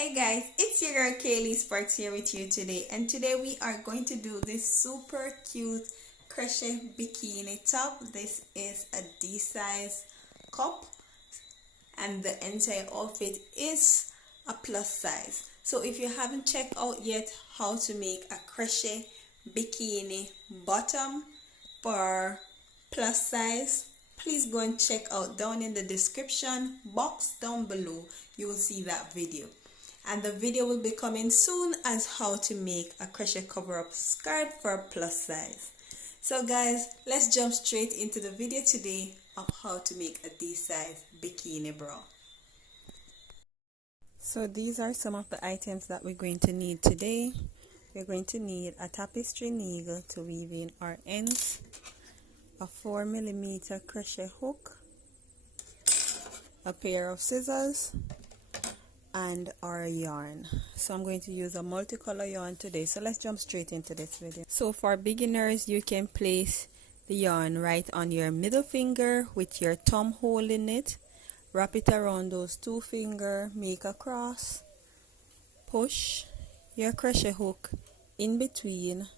Hey guys, it's your girl Kaylee Sparks here with you today, and today we are going to do this super cute crochet bikini top. This is a D size cup, and the entire outfit is a plus size. So if you haven't checked out yet how to make a crochet bikini bottom for plus size, please go and check out down in the description box down below. You will see that video, and the video will be coming soon as how to make a crochet cover-up skirt for plus size. So guys, let's jump straight into the video today of how to make a D-size bikini bra. So these are some of the items that we're going to need today. We're going to need a tapestry needle to weave in our ends, a 4mm crochet hook, a pair of scissors, and our yarn. So I'm going to use a multicolor yarn today, so let's jump straight into this video. So for beginners, you can place the yarn right on your middle finger with your thumb holding it, wrap it around those two fingers, make a cross, push your crochet hook in between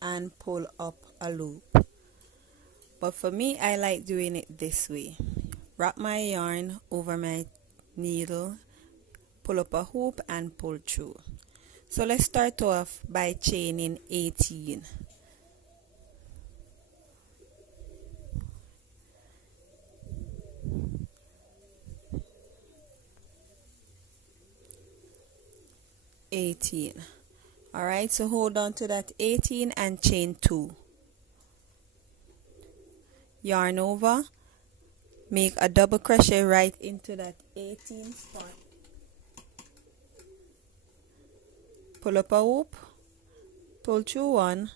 and pull up a loop. But for me, I like doing it this way. Wrap my yarn over my needle, pull up a hoop and pull through. So let's start off by chaining 18. Alright, so hold on to that 18 and chain 2. Yarn over, make a double crochet right into that 18 spot. Pull up a hoop, pull through one,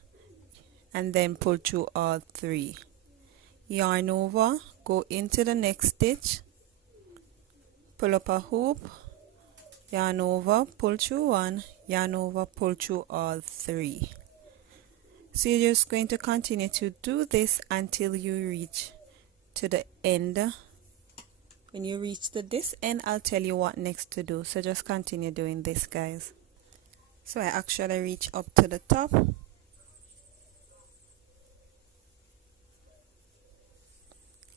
and then pull through all 3. Yarn over, go into the next stitch, pull up a hoop, yarn over, pull through one, yarn over, pull through all 3. So you're just going to continue to do this until you reach to the end. When you reach to this end, I'll tell you what next to do. So just continue doing this, guys. So I actually reach up to the top.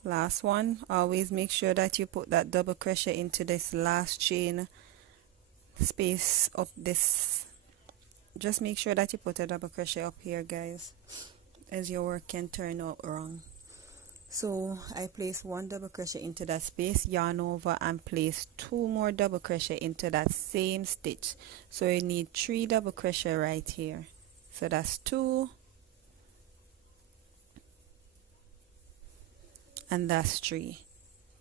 Last one. Always make sure that you put that double crochet into this last chain space up this. Just make sure that you put a double crochet up here, guys, as your work can turn out wrong. So I place 1 double crochet into that space, yarn over, and place 2 more double crochet into that same stitch. So you need 3 double crochet right here. So that's 2, and that's 3.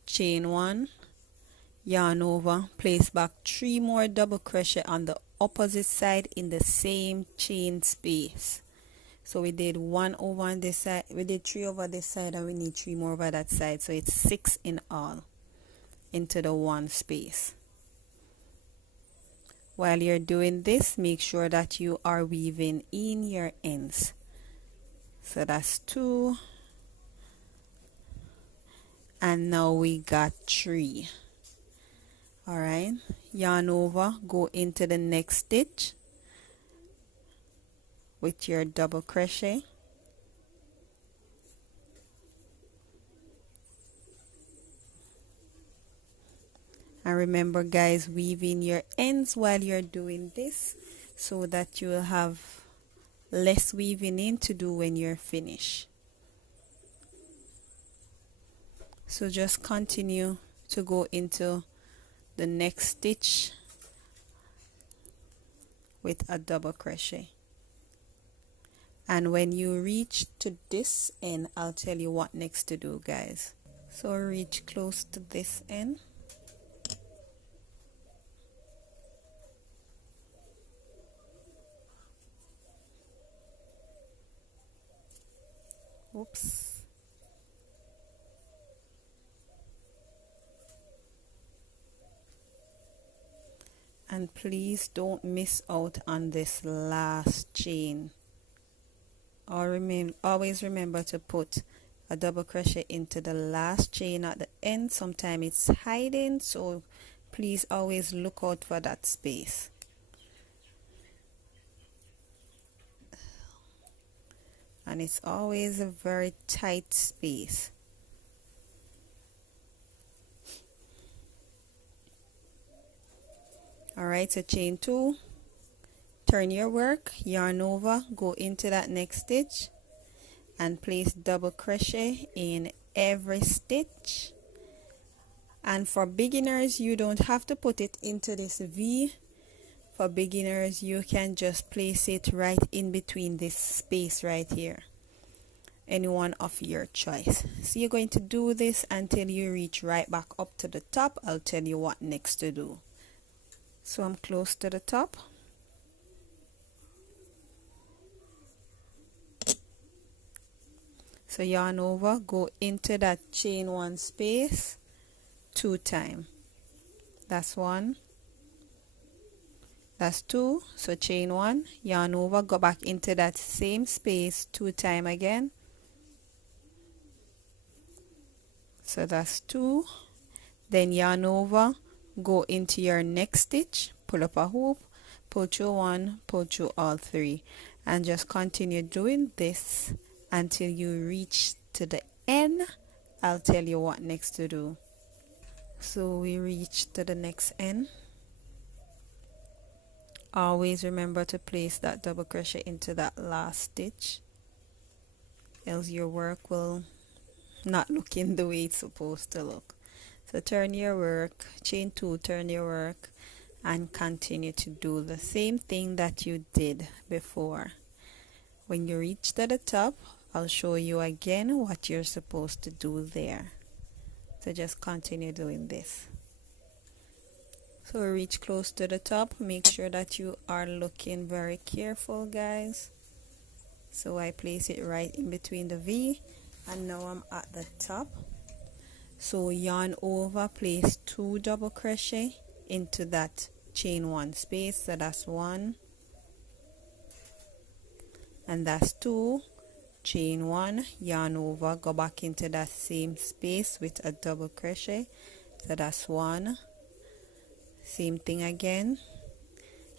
Chain 1, yarn over, place back 3 more double crochet on the opposite side in the same chain space. So we did 1 over on this side, we did 3 over this side, and we need 3 more over that side. So it's 6 in all into the one space. While you're doing this, make sure that you are weaving in your ends. So that's 2, and now we got 3. Alright, yarn over, go into the next stitch with your double crochet, and remember, guys, weave in your ends while you're doing this so that you'll have less weaving in to do when you're finished. So just continue to go into the next stitch with a double crochet, and when you reach to this end, I'll tell you what next to do, guys. So reach close to this end, oops, and please don't miss out on this last chain. Always remember to put a double crochet into the last chain at the end. Sometimes it's hiding, so please always look out for that space. And it's always a very tight space. Alright, so chain 2, turn your work, yarn over, go into that next stitch and place double crochet in every stitch. And for beginners, you don't have to put it into this V. For beginners, you can just place it right in between this space right here. Any one of your choice. So you're going to do this until you reach right back up to the top. I'll tell you what next to do. So I'm close to the top. So yarn over, go into that chain 1 space 2 times. That's 1. That's 2. So chain 1, yarn over, go back into that same space 2 times again. So that's 2. Then yarn over, go into your next stitch, pull up a hoop, pull through 1, pull through all 3, and just continue doing this until you reach to the end. I'll tell you what next to do. So we reach to the next end. Always remember to place that double crochet into that last stitch, else your work will not look in the way it's supposed to look. So turn your work, chain 2, turn your work, and continue to do the same thing that you did before. When you reach to the top, I'll show you again what you're supposed to do there. So just continue doing this. So reach close to the top. Make sure that you are looking very careful, guys. So I place it right in between the V, and now I'm at the top. So yarn over, place 2 double crochet into that chain 1 space. So that's 1, and that's 2. Chain 1, yarn over, go back into that same space with a double crochet. So that's 1. Same thing again,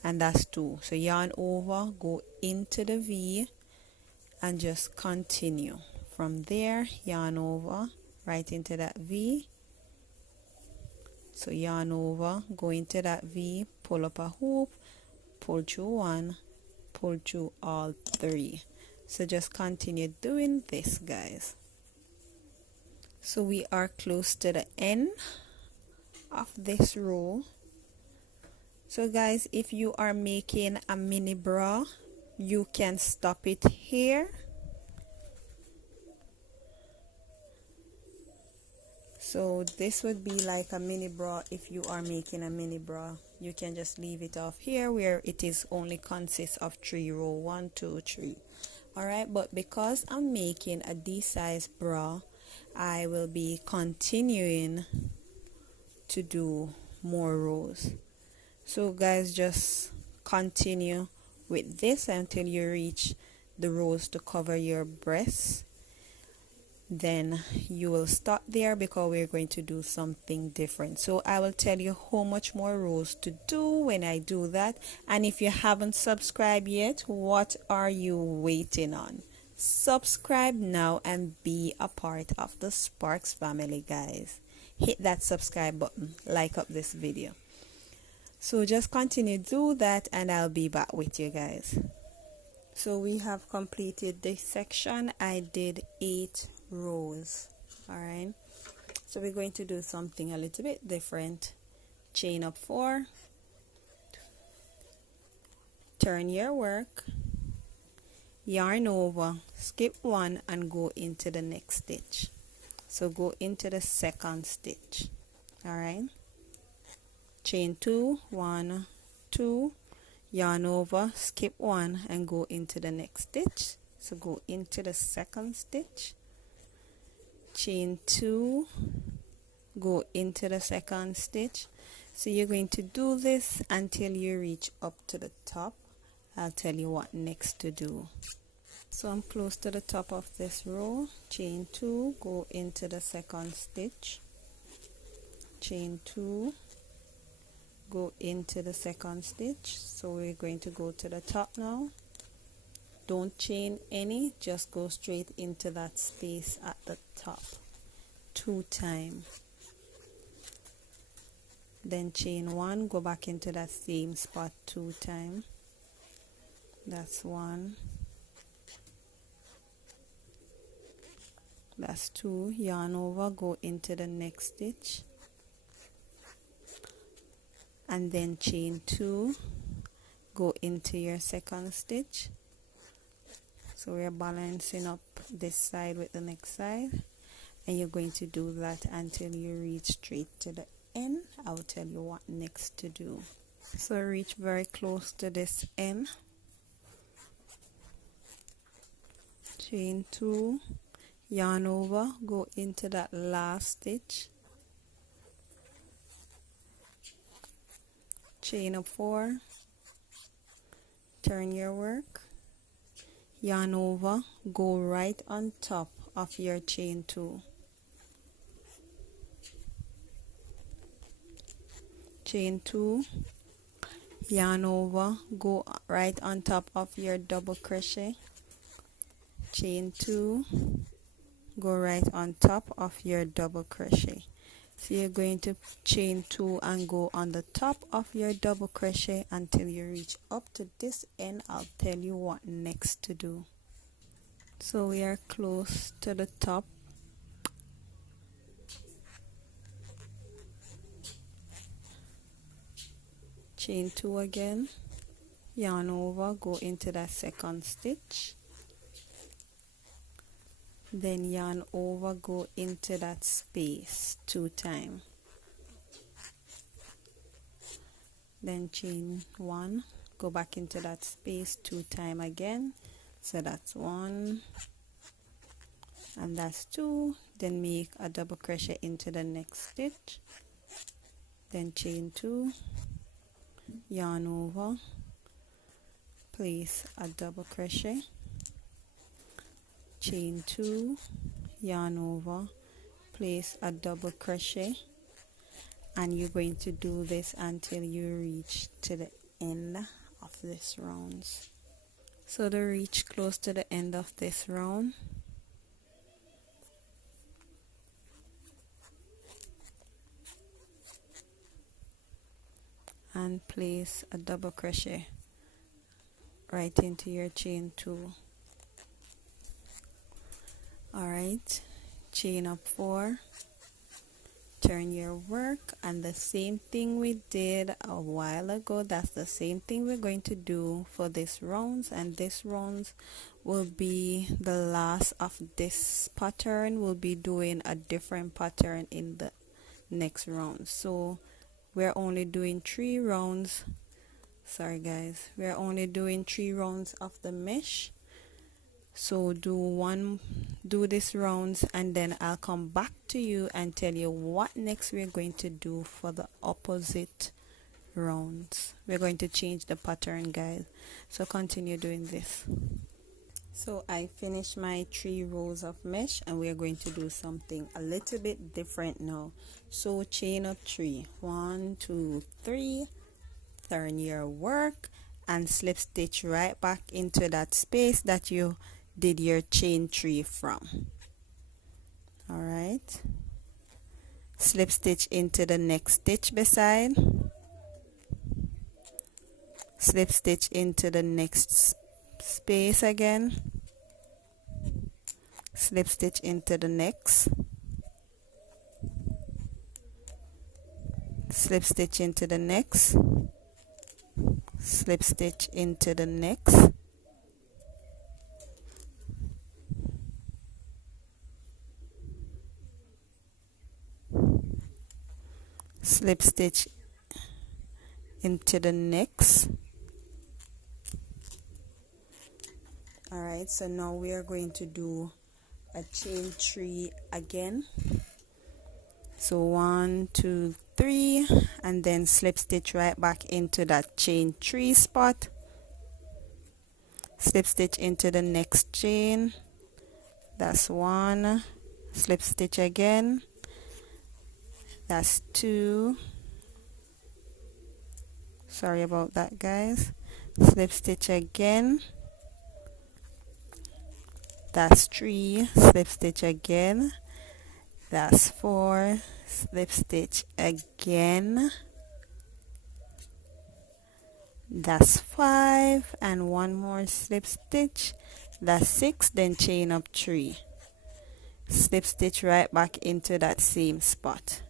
and that's 2. So yarn over, go into the V, and just continue from there. Yarn over right into that V. So yarn over, go into that V, pull up a hoop, pull through 1, pull through all 3. So just continue doing this, guys. So we are close to the end of this row. So guys, if you are making a mini bra, you can stop it here. So this would be like a mini bra. If you are making a mini bra, you can just leave it off here where it is only consists of 3 row, 1, 2, 3. Alright, but because I'm making a D-size bra, I will be continuing to do more rows. So guys, just continue with this until you reach the rows to cover your breasts. Then you will stop there because we're going to do something different. So I will tell you how much more rows to do when I do that. And if you haven't subscribed yet, what are you waiting on? Subscribe now and be a part of the Sparks family, guys. Hit that subscribe button, like up this video. So just continue to do that and I'll be back with you guys. So we have completed this section. I did 8 rows. Alright, so we're going to do something a little bit different. Chain up 4, turn your work, yarn over, skip 1 and go into the next stitch. So go into the second stitch. Alright, chain 2, 1, 2, yarn over, skip 1 and go into the next stitch. So go into the second stitch, chain 2, go into the second stitch. So you're going to do this until you reach up to the top. I'll tell you what next to do. So I'm close to the top of this row. Chain 2, go into the second stitch, chain 2, go into the second stitch. So we're going to go to the top now. Don't chain any, just go straight into that space at the top 2 times. Then chain 1, go back into that same spot 2 times. That's 1. That's 2. Yarn over, go into the next stitch. And then chain 2, go into your second stitch. So we're balancing up this side with the next side, and you're going to do that until you reach straight to the end. I'll tell you what next to do. So reach very close to this end, chain 2, yarn over, go into that last stitch, chain up 4, turn your work, yarn over, go right on top of your chain 2, chain 2, yarn over, go right on top of your double crochet, chain 2, go right on top of your double crochet. So you're going to chain 2 and go on the top of your double crochet until you reach up to this end. I'll tell you what next to do. So we are close to the top. Chain 2 again, yarn over, go into that second stitch, then yarn over, go into that space 2 times, then chain 1, go back into that space 2 times again. So that's 1 and that's 2. Then make a double crochet into the next stitch, then chain 2, yarn over, place a double crochet, chain 2, yarn over, place a double crochet, and you're going to do this until you reach to the end of this rounds. So to reach close to the end of this round, and place a double crochet right into your chain 2. Alright, chain up 4, turn your work, and the same thing we did a while ago, that's the same thing we're going to do for this rounds, and this rounds will be the last of this pattern. We'll be doing a different pattern in the next round. So we're only doing 3 rounds. Sorry guys, we're only doing 3 rounds of the mesh. So do this rounds, and then I'll come back to you and tell you what next we're going to do for the opposite rounds. We're going to change the pattern, guys, so continue doing this. So I finished my 3 rows of mesh, and we're going to do something a little bit different now. So chain up 3, 1 2 3, turn your work and slip stitch right back into that space that you did your chain 3 from. Alright, slip stitch into the next stitch beside, slip stitch into the next space again, slip stitch into the next, slip stitch into the next, slip stitch into the next, slip stitch into the next. Alright, so now we are going to do a chain 3 again. So 1 2 3, and then slip stitch right back into that chain 3 spot, slip stitch into the next chain, that's 1, slip stitch again, that's 2, sorry about that, guys. Slip stitch again, that's 3, slip stitch again, that's 4, slip stitch again, that's 5, and one more slip stitch, that's 6, then chain up 3, slip stitch right back into that same spot.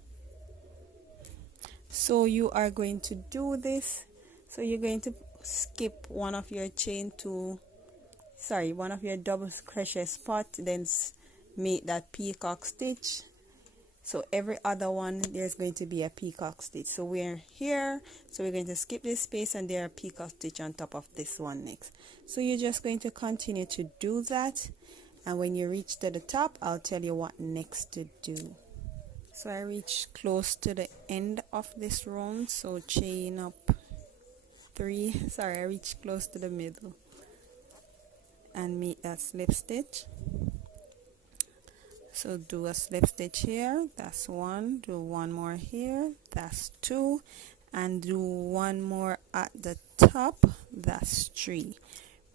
So you are going to do this, so you're going to skip one of your one of your double crochet spot, then make that peacock stitch. So every other one there's going to be a peacock stitch. So we're here, so we're going to skip this space, and there are peacock stitch on top of this one next. So you're just going to continue to do that, and when you reach to the top, I'll tell you what next to do. So I reached close to the end of this round, so chain up 3, I reached close to the middle, and make that slip stitch. So do a slip stitch here, that's 1, do one more here, that's 2, and do one more at the top, that's 3.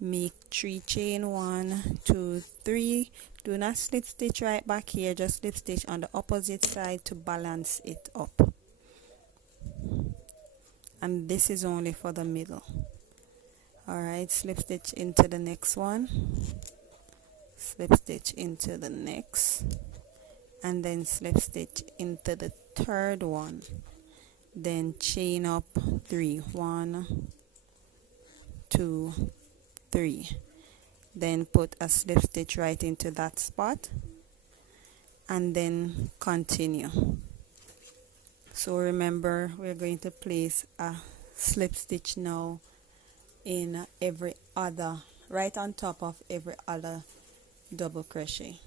Make 3 chain, 1, 2, 3. Do not slip stitch right back here, just slip stitch on the opposite side to balance it up. And this is only for the middle. Alright, slip stitch into the next one, slip stitch into the next, and then slip stitch into the third one, then chain up 3, 1, 2, 3, then put a slip stitch right into that spot, and then continue. So remember, we're going to place a slip stitch now in every other, right on top of every other double crochet.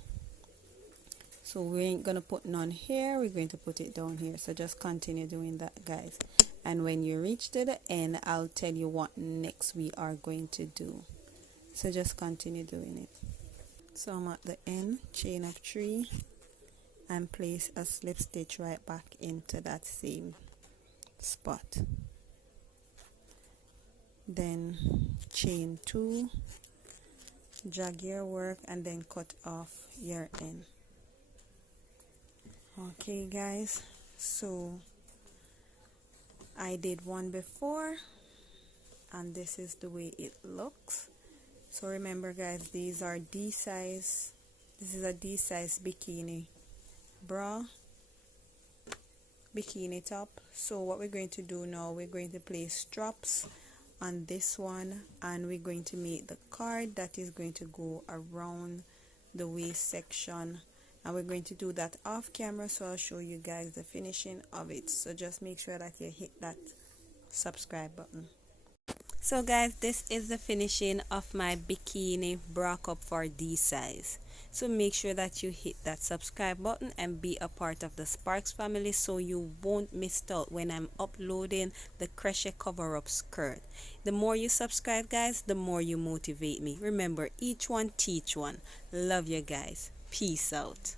So we ain't gonna put none here, we're going to put it down here. So just continue doing that, guys, and when you reach to the end, I'll tell you what next we are going to do. So just continue doing it. So I'm at the end, chain up 3, and place a slip stitch right back into that same spot, then chain 2, drag your work, and then cut off your end. Okay, guys, so I did one before, and this is the way it looks. So remember, guys, these are D size. This is a D size bikini bra, bikini top. So what we're going to do now, we're going to place straps on this one, and we're going to make the card that is going to go around the waist section, and we're going to do that off camera, so I'll show you guys the finishing of it. So just make sure that you hit that subscribe button. So guys, this is the finishing of my bikini bra cup for D size. So make sure that you hit that subscribe button and be a part of the Sparks family, so you won't miss out when I'm uploading the crochet cover-up skirt. The more you subscribe, guys, the more you motivate me. Remember, each one teach one. Love you guys. Peace out.